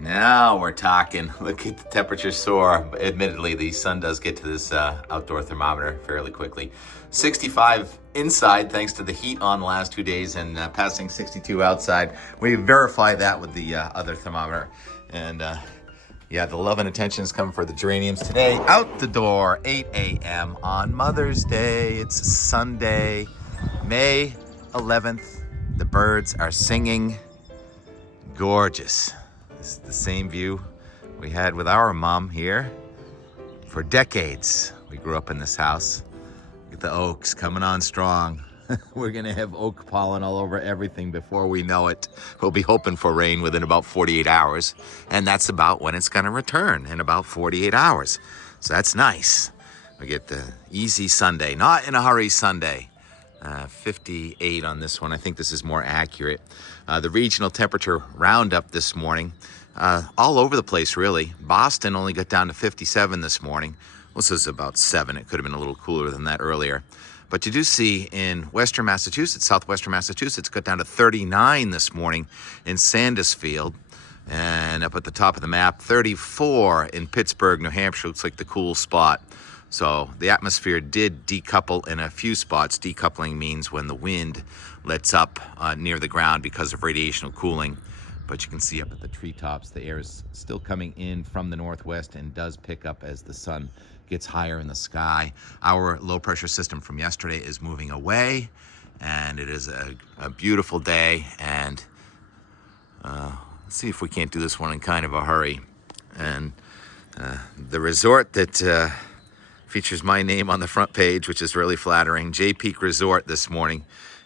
Now we're talking. Look at the temperature soar. Admittedly, the sun does get to this outdoor thermometer fairly quickly. 65 inside thanks to the heat on the last 2 days and passing 62 outside. We verify that with the other thermometer. And yeah, the love and attention is coming for the geraniums today. Out the door, 8 a.m. on Mother's Day. It's Sunday, May 11th. The birds are singing. Gorgeous. This is the same view we had with our mom here for decades. We grew up in this house. Look at the oaks coming on strong. We're gonna have oak pollen all over everything before we know it. We'll be hoping for rain within about 48 hours, and that's about when it's gonna return, in about 48 hours. So that's nice. We get the easy Sunday, not in a hurry Sunday. 58 on this one. I think this is more accurate. The regional temperature roundup this morning, all over the place really. Boston only got down to 57 this morning. Well, this is about 7. It could have been a little cooler than that earlier. But you do see in western Massachusetts, southwestern Massachusetts, got down to 39 this morning in Sandusfield. And up at the top of the map, 34 in Pittsburgh, New Hampshire. Looks like the cool spot. So the atmosphere did decouple in a few spots. Decoupling means when the wind lets up near the ground because of radiational cooling. But you can see up at the treetops, the air is still coming in from the northwest and does pick up as the sun gets higher in the sky. Our low pressure system from yesterday is moving away, and it is a beautiful day. And let's see if we can't do this one in kind of a hurry. And the resort that features my name on the front page, which is really flattering. Jay Peak Resort this morning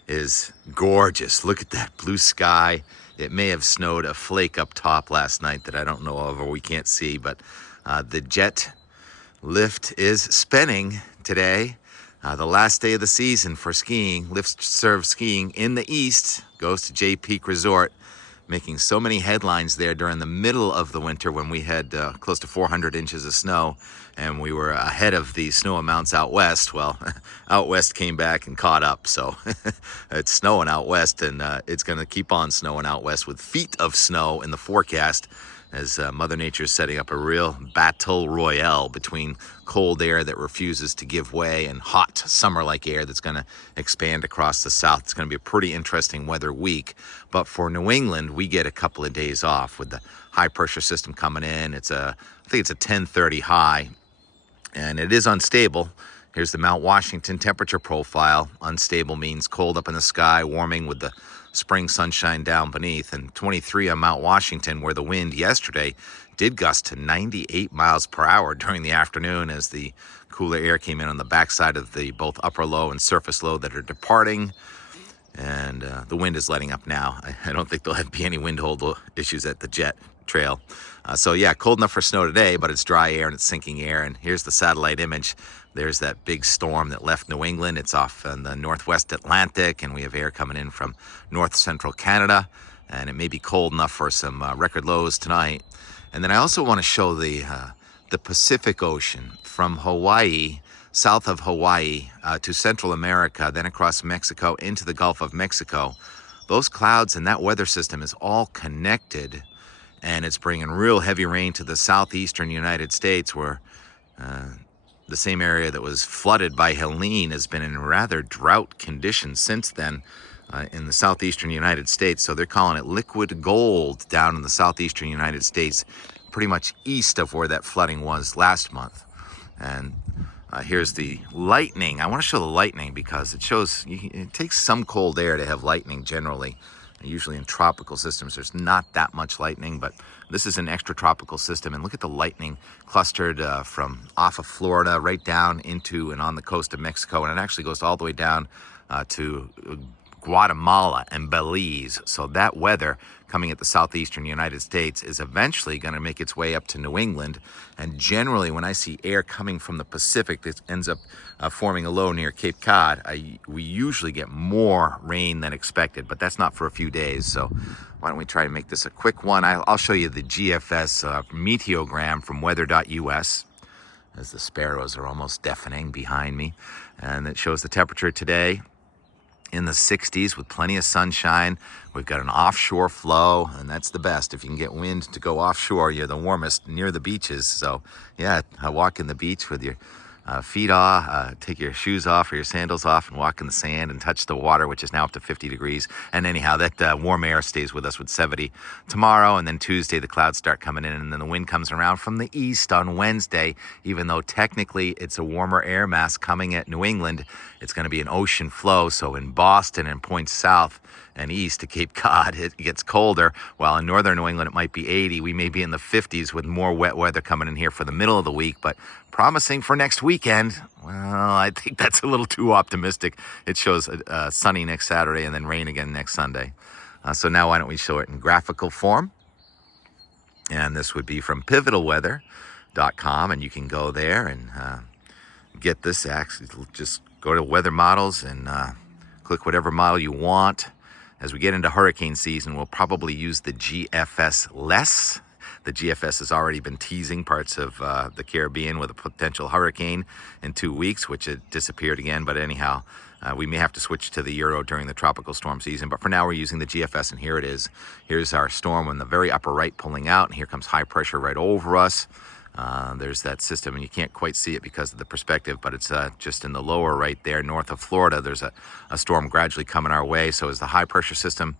is gorgeous. Look at that blue sky. It may have snowed a flake up top last night that I don't know of or we can't see, but the jet lift is spinning today. The last day of the season for skiing, lift serve skiing in the east, goes to Jay Peak Resort, making so many headlines there during the middle of the winter when we had close to 400 inches of snow and we were ahead of the snow amounts out west. Well, out west came back and caught up. So it's snowing out west, and it's going to keep on snowing out west with feet of snow in the forecast as Mother Nature is setting up a real battle royale between cold air that refuses to give way and hot summer-like air that's going to expand across the south. It's going to be a pretty interesting weather week. But for New England, we get a couple of days off with the high-pressure system coming in. I think it's a 1030 high, and it is unstable. Here's the Mount Washington temperature profile. Unstable means cold up in the sky, warming with the spring sunshine down beneath. And 23 on Mount Washington, where the wind yesterday did gust to 98 miles per hour during the afternoon as the cooler air came in on the backside of the both upper low and surface low that are departing. And the wind is letting up now. I don't think there'll be any wind hold issues at the jet trail. So yeah, cold enough for snow today, but it's dry air and it's sinking air. And here's the satellite image. There's that big storm that left New England. It's off in the northwest Atlantic, and we have air coming in from north central Canada. And it may be cold enough for some record lows tonight. And then I also want to show the Pacific Ocean from Hawaii, south of Hawaii, to Central America, then across Mexico into the Gulf of Mexico. Those clouds and that weather system is all connected, and it's bringing real heavy rain to the southeastern United States, where the same area that was flooded by Helene has been in rather drought conditions since then in the southeastern United States. So they're calling it liquid gold down in the southeastern United States, pretty much east of where that flooding was last month. And here's the lightning. I want to show the lightning because it takes some cold air to have lightning generally. Usually in tropical systems, there's not that much lightning, but this is an extratropical system. And look at the lightning clustered from off of Florida right down into and on the coast of Mexico. And it actually goes all the way down to Guatemala and Belize. So that weather coming at the southeastern United States is eventually going to make its way up to New England. And generally, when I see air coming from the Pacific that ends up forming a low near Cape Cod, we usually get more rain than expected, but that's not for a few days. So why don't we try to make this a quick one? I'll show you the GFS meteogram from weather.us, as the sparrows are almost deafening behind me. And it shows the temperature today in the 60s with plenty of sunshine. We've got an offshore flow, and that's the best. If you can get wind to go offshore, you're the warmest near the beaches. So yeah, walk in the beach with your feet off, take your shoes off or your sandals off and walk in the sand and touch the water, which is now up to 50 degrees. And anyhow, that warm air stays with us with 70 tomorrow. And then Tuesday, the clouds start coming in, and then the wind comes around from the east on Wednesday. Even though technically it's a warmer air mass coming at New England, it's going to be an ocean flow. So in Boston and points south and east to Cape Cod, it gets colder, while in northern New England it might be 80. We may be in the 50s with more wet weather coming in here for the middle of the week, but promising for next weekend. Well, I think that's a little too optimistic. It shows sunny next Saturday and then rain again next Sunday. So now why don't we show it in graphical form? And this would be from pivotalweather.com, and you can go there and get this. Actually, just go to weather models and click whatever model you want. As we get into hurricane season, we'll probably use the GFS less. The GFS has already been teasing parts of the Caribbean with a potential hurricane in 2 weeks, which it disappeared again. But anyhow, we may have to switch to the Euro during the tropical storm season. But for now, we're using the GFS, and here it is. Here's our storm in the very upper right pulling out, and here comes high pressure right over us. There's that system, and you can't quite see it because of the perspective, but it's just in the lower right there, north of Florida. There's a storm gradually coming our way. So as the high pressure system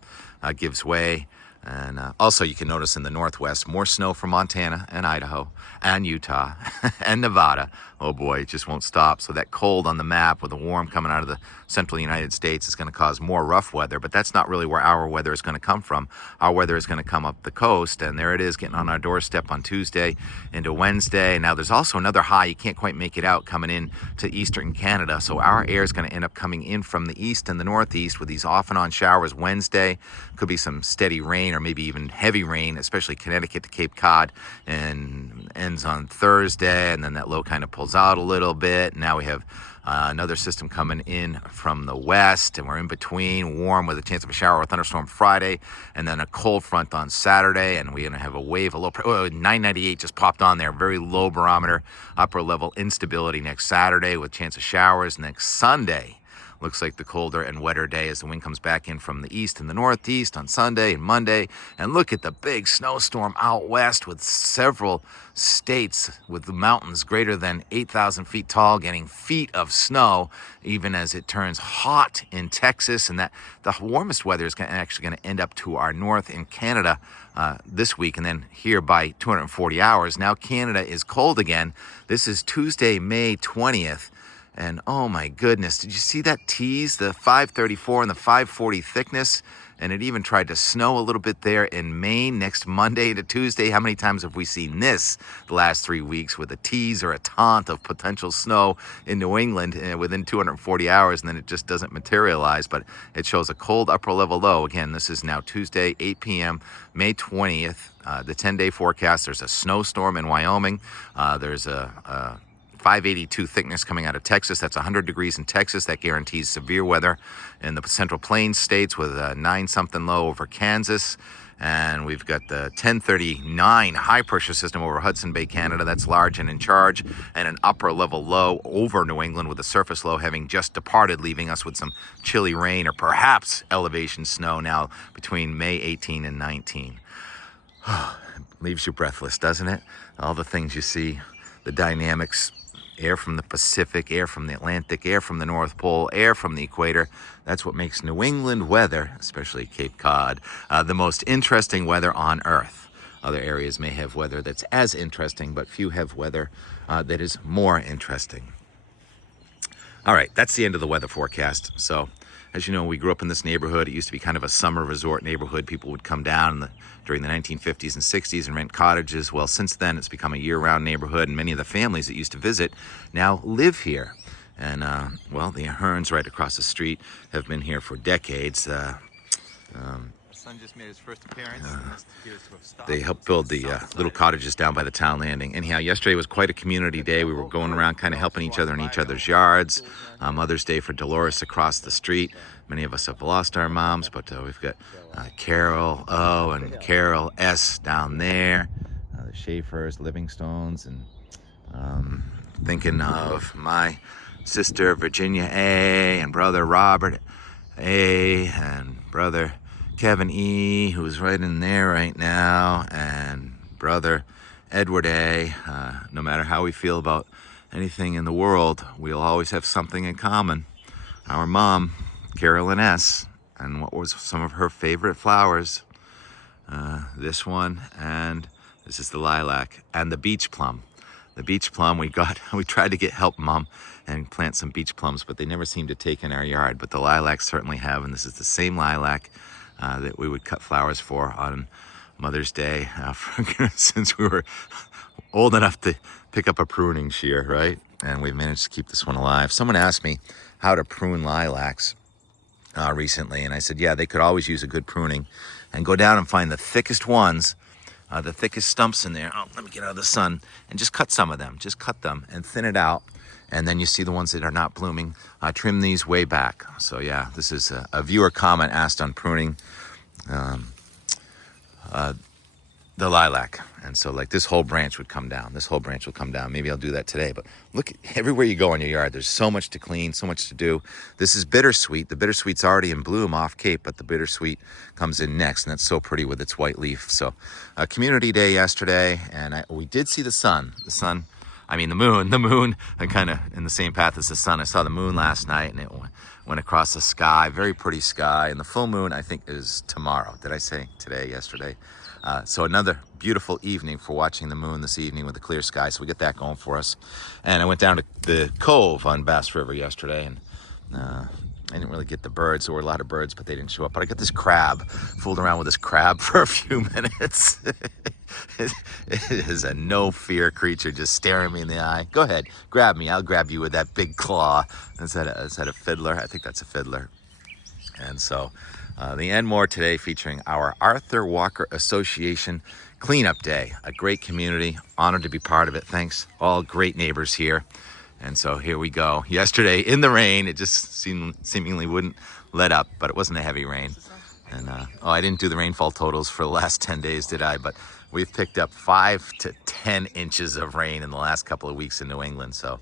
gives way, and also you can notice in the northwest, more snow from Montana and Idaho and Utah and Nevada. Oh boy, it just won't stop. So that cold on the map with the warm coming out of the central United States is going to cause more rough weather, but that's not really where our weather is going to come from. Our weather is going to come up the coast, and there it is getting on our doorstep on Tuesday into Wednesday. Now there's also another high, you can't quite make it out, coming in to eastern Canada. So our air is going to end up coming in from the east and the northeast with these off and on showers Wednesday. Could be some steady rain or maybe even heavy rain, especially Connecticut to Cape Cod, and ends on Thursday, and then that low kind of pulls out a little bit. Now we have another system coming in from the west, and we're in between, warm with a chance of a shower or thunderstorm Friday, and then a cold front on Saturday, and we're going to have a wave, a low, 998 just popped on there, very low barometer, upper level instability next Saturday with chance of showers next Sunday. Looks like the colder and wetter day as the wind comes back in from the east and the northeast on Sunday and Monday. And look at the big snowstorm out west with several states with the mountains greater than 8,000 feet tall getting feet of snow, even as it turns hot in Texas. And that the warmest weather is actually going to end up to our north in Canada this week, and then here by 240 hours. Now Canada is cold again. This is Tuesday, May 20th. And oh my goodness, did you see that tease? The 534 and the 540 thickness. And it even tried to snow a little bit there in Maine next Monday to Tuesday. How many times have we seen this the last 3 weeks with a tease or a taunt of potential snow in New England within 240 hours, and then it just doesn't materialize? But it shows a cold upper level low. Again, this is now Tuesday, 8 p.m., May 20th. The 10-day forecast, there's a snowstorm in Wyoming. There's a 582 thickness coming out of Texas. That's 100 degrees in Texas. That guarantees severe weather in the Central Plains states with a 9-something low over Kansas. And we've got the 1039 high pressure system over Hudson Bay, Canada. That's large and in charge. And an upper level low over New England with a surface low having just departed, leaving us with some chilly rain or perhaps elevation snow now between May 18 and 19. Leaves you breathless, doesn't it? All the things you see, the dynamics. Air from the Pacific, air from the Atlantic, air from the North Pole, air from the equator. That's what makes New England weather, especially Cape Cod, the most interesting weather on Earth. Other areas may have weather that's as interesting, but few have weather that is more interesting. All right, that's the end of the weather forecast. So, as you know, we grew up in this neighborhood. It used to be kind of a summer resort neighborhood. People would come down during the 1950s and 60s and rent cottages. Well, since then, it's become a year-round neighborhood, and many of the families that used to visit now live here. And, well, the Aherns right across the street have been here for decades. Son just made his first appearance. They helped build the little cottages down by the town landing. Anyhow, yesterday was quite a community day. We were going around kind of helping each other in each other's yards. Mother's Day for Dolores across the street. Many of us have lost our moms, but we've got Carol O and Carol S down there. The Schaefers, Livingstones, and thinking of my sister Virginia A and brother Robert A, and brother Kevin E, who's right in there right now, and brother Edward A. No matter how we feel about anything in the world, we'll always have something in common. Our mom, Carolyn S., and what was some of her favorite flowers. This one, and this is the lilac, and the beach plum. The beach plum we tried to get help Mom and plant some beach plums, but they never seemed to take in our yard. But the lilacs certainly have, and this is the same lilac that we would cut flowers for on Mother's Day since we were old enough to pick up a pruning shear, right? And we've managed to keep this one alive. Someone asked me how to prune lilacs recently, and I said, yeah, they could always use a good pruning, and go down and find the thickest ones, the thickest stumps in there. Oh, let me get out of the sun, and just cut some of them. Just cut them and thin it out, and then you see the ones that are not blooming. Trim these way back. So yeah, this is a viewer comment asked on pruning the lilac. And so like this whole branch would come down. This whole branch will come down. Maybe I'll do that today. But look, everywhere you go in your yard, there's so much to clean, so much to do. This is bittersweet. The bittersweet's already in bloom off Cape, but the bittersweet comes in next, and that's so pretty with its white leaf. So community day yesterday, and we did see the sun. The moon, kind of in the same path as the sun. I saw the moon last night, and it went across the sky, very pretty sky. And the full moon, I think, is tomorrow. Did I say today, yesterday? So another beautiful evening for watching the moon this evening with a clear sky. So we get that going for us. And I went down to the cove on Bass River yesterday, and I didn't really get the birds. There were a lot of birds, but they didn't show up. But I got this crab, fooled around with this crab for a few minutes. It is a no-fear creature just staring me in the eye. Go ahead, grab me. I'll grab you with that big claw. Is that a fiddler? I think that's a fiddler. And so the end more today featuring our Arthur Walker Association Cleanup Day. A great community. Honored to be part of it. Thanks. All great neighbors here. And so here we go. Yesterday in the rain, it just seemingly wouldn't let up, but it wasn't a heavy rain. And I didn't do the rainfall totals for the last 10 days, did I? But we've picked up 5 to 10 inches of rain in the last couple of weeks in New England. So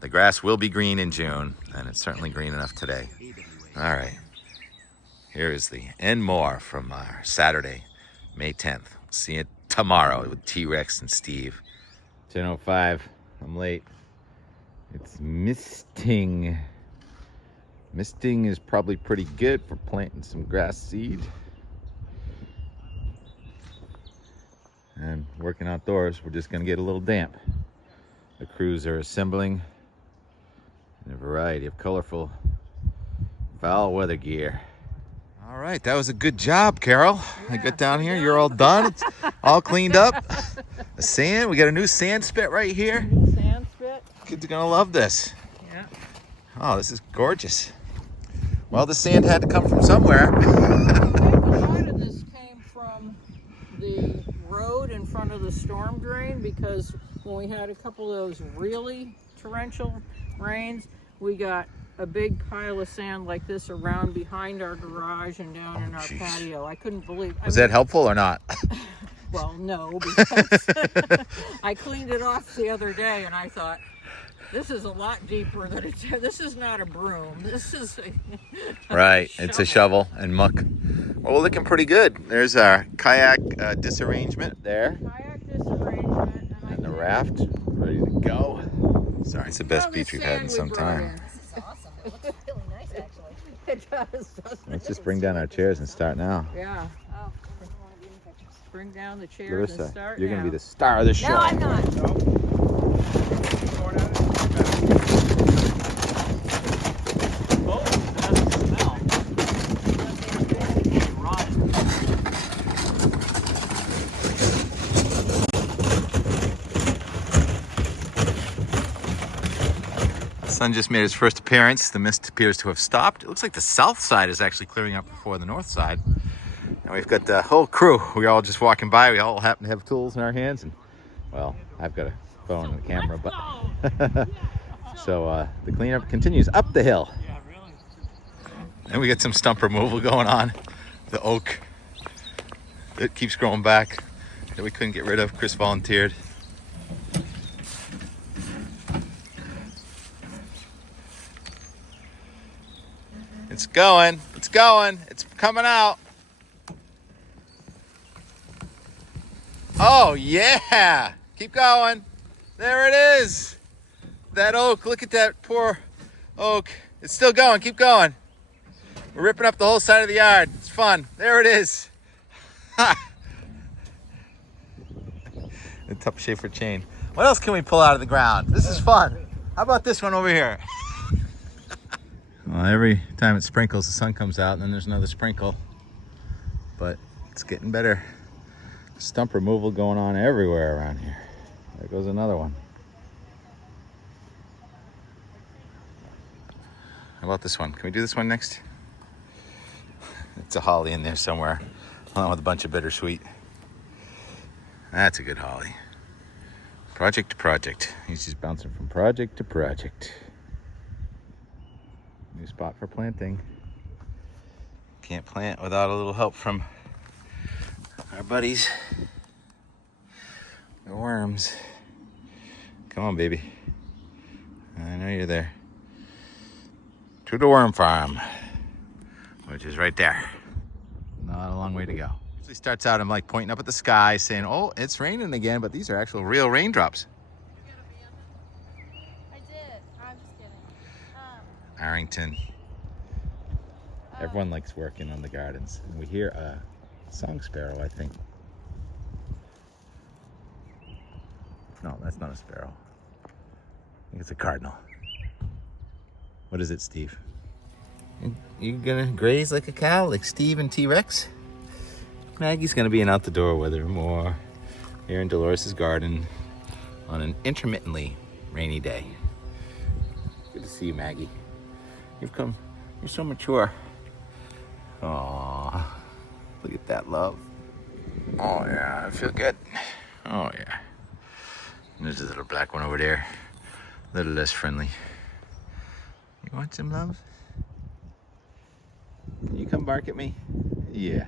the grass will be green in June, and it's certainly green enough today. All right. Here is the and more from our Saturday, May 10th. See you tomorrow with T-Rex and Steve. 10:05. I'm late. It's misting. Misting is probably pretty good for planting some grass seed. And working outdoors, we're just going to get a little damp. The crews are assembling in a variety of colorful foul weather gear. All right, that was a good job, Carol. Yeah, I got down here, you're all done. It's all cleaned up. The sand, we got a new sand spit right here. New sand spit. Kids are gonna love this. Yeah. Oh, this is gorgeous. Well, the sand had to come from somewhere. Part of this came from the road in front of the storm drain, because when we had a couple of those really torrential rains, we got a big pile of sand like this around behind our garage and down in our patio. I couldn't believe. Was that helpful or not? Well, no, because I cleaned it off the other day and I thought, this is a lot deeper than it's. This is not a broom. This is a right. shovel. It's a shovel and muck. Well, we're looking pretty good. There's our kayak disarrangement there. Kayak disarrangement And the raft ready to go. Sorry, it's the best beach we've had in some time. This is awesome. It looks really nice, actually. It does, doesn't Let's it? just bring down our chairs and start now. Yeah. Oh, I don't want to be in the pictures. Bring down the chairs Larissa, and start you're now. going to be the star of the show. No, I'm not. The sun just made its first appearance. The mist appears to have stopped. It looks like the south side is actually clearing up before the north side. And we've got the whole crew. We're all just walking by. We all happen to have tools in our hands. And, well, I've got a phone and a camera, but so the cleanup continues up the hill. And we got some stump removal going on. The oak that keeps growing back that we couldn't get rid of. Chris volunteered. It's going. It's going. It's coming out. Oh, yeah. Keep going. There it is. That oak. Look at that poor oak. It's still going. Keep going. We're ripping up the whole side of the yard. It's fun. There it is. Ha. The top Schaefer chain. What else can we pull out of the ground? This is fun. How about this one over here? Well, every time it sprinkles, the sun comes out, and then there's another sprinkle. But it's getting better. Stump removal going on everywhere around here. There goes another one. How about this one? Can we do this one next? It's a holly in there somewhere, along with a bunch of bittersweet. That's a good holly. Project to project. He's just bouncing from project to project. New spot for planting. Can't plant without a little help from our buddies, the worms. Come on, baby. I know you're there. To the worm farm, which is right there. Not a long way to go. Usually starts out, I'm like pointing up at the sky saying, oh, it's raining again, but these are actual real raindrops. I did. I'm just kidding. Arrington. Everyone likes working on the gardens. And we hear a song sparrow, I think. No, that's not a sparrow. I think it's a cardinal. What is it, Steve? You gonna graze like a cow, like Steve and T-Rex? Maggie's gonna be out the door with her more here in Dolores' garden on an intermittently rainy day. Good to see you, Maggie. You're so mature. Aww, look at that love. Oh yeah, I feel good. Oh yeah. And there's a little black one over there, a little less friendly. You want some love? Can you come bark at me? Yeah.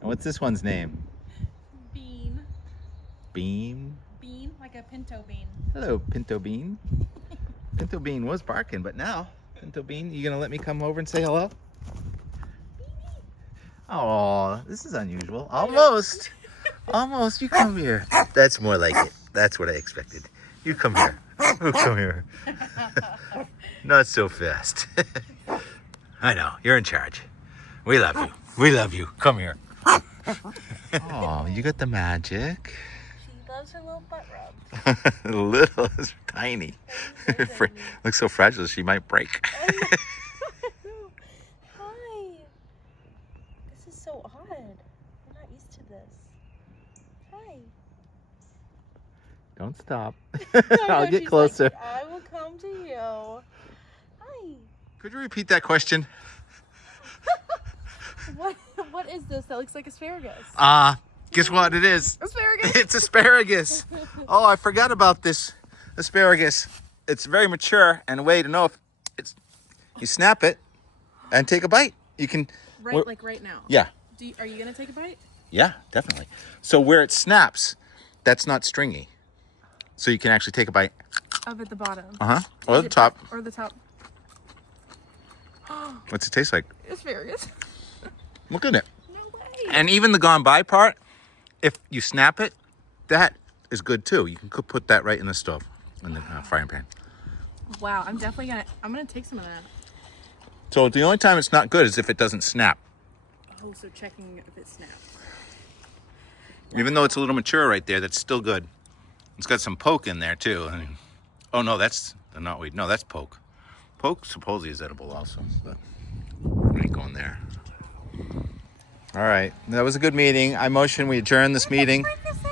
And what's this one's name? Bean. Bean? Bean, like a pinto bean. Hello, Pinto Bean. Pinto Bean was barking, but now, Pinto Bean, you gonna let me come over and say hello? Oh, this is unusual. Almost. Almost. You come here. That's more like it. That's what I expected. You come here. Oh, come here. Not so fast. I know. You're in charge. We love you. We love you. Come here. Oh, you got the magic. She loves her little butt rub. Little is tiny. Looks so fragile she might break. Hi. This is so odd. I'm not used to this. Hi. Don't stop. I I'll know, get she's closer. like, I will come to you. Hi. Could you repeat that question? What is this? That looks like asparagus. Guess what it is? Asparagus. It's asparagus. Oh, I forgot about this asparagus. It's very mature, and a way to know if it's, you snap it and take a bite. You can. Right, like right now. Yeah. Are you gonna take a bite? Yeah, definitely. So where it snaps, that's not stringy. So you can actually take a bite. Up at the bottom. Or Is the it top. Or the top. What's it taste like? Asparagus. Look at it. No way. And even the gone by part, if you snap it, that is good too. You can put that right in the stove, in the frying pan. Wow, I'm gonna take some of that. So the only time it's not good is if it doesn't snap. Oh, so checking if it snaps. Even though it's a little mature right there, that's still good. It's got some poke in there too. I mean, oh no, that's knotweed. No, that's poke. Poke supposedly is edible also, but we ain't going there. All right, that was a good meeting. I motion we adjourn this meeting.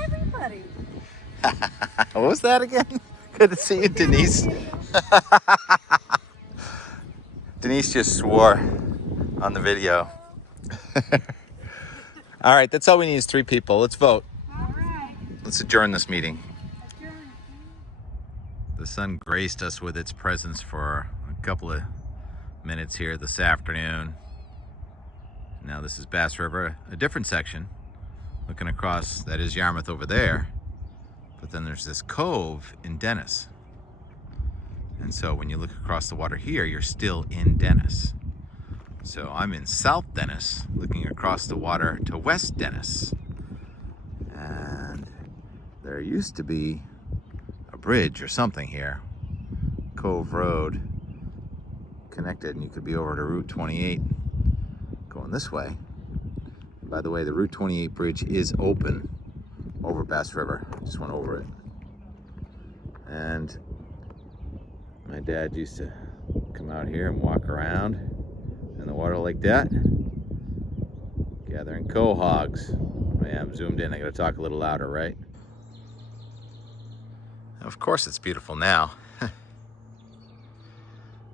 Everybody. What was that again? Good to see you, Denise. Denise just swore on the video. All right, that's all we need is 3 people. Let's vote. All right. Let's adjourn this meeting. The sun graced us with its presence for a couple of minutes here this afternoon. Now this is Bass River, a different section. Looking across, that is Yarmouth over there. But then there's this cove in Dennis. And so when you look across the water here, you're still in Dennis. So I'm in South Dennis, looking across the water to West Dennis. And there used to be a bridge or something here, Cove Road, connected, and you could be over to Route 28 going this way. By the way, the Route 28 bridge is open over Bass River. Just went over it. And my dad used to come out here and walk around in the water like that, gathering quahogs. Oh yeah, I'm zoomed in. I gotta talk a little louder, right? Of course it's beautiful now.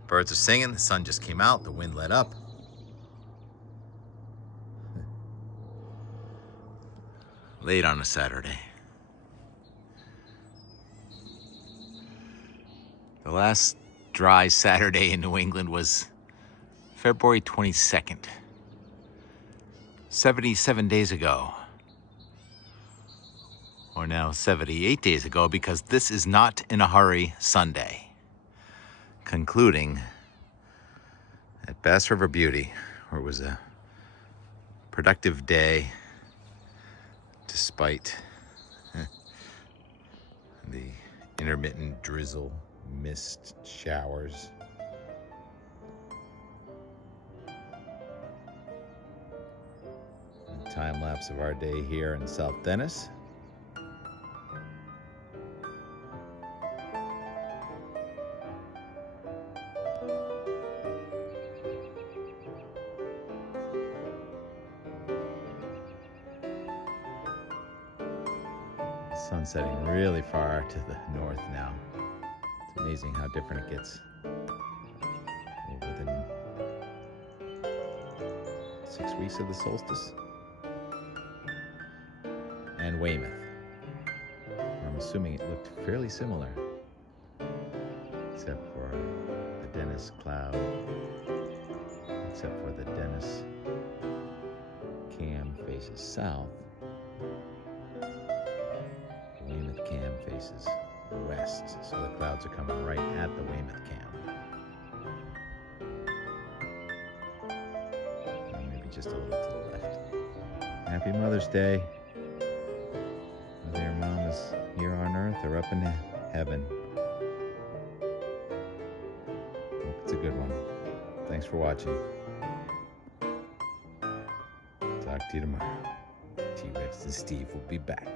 Birds are singing, the sun just came out, the wind let up. Late on a Saturday. The last dry Saturday in New England was February 22nd, 77 days ago. Or now 78 days ago, because this is not in a hurry Sunday. Concluding at Bass River Beauty, where it was a productive day despite the intermittent drizzle, mist, showers. A time lapse of our day here in South Dennis. Sun setting really far to the north now. It's amazing how different it gets within 6 weeks of the solstice. And Weymouth. I'm assuming it looked fairly similar, except for the Dennis cloud, except for the Dennis cam faces south. Weymouth cam faces west, so the clouds are coming right at the Weymouth cam. Or maybe just a little to the left. Happy Mother's Day. Whether your mom is here on earth or up in heaven. Hope it's a good one. Thanks for watching. Talk to you tomorrow. T-Rex and Steve will be back.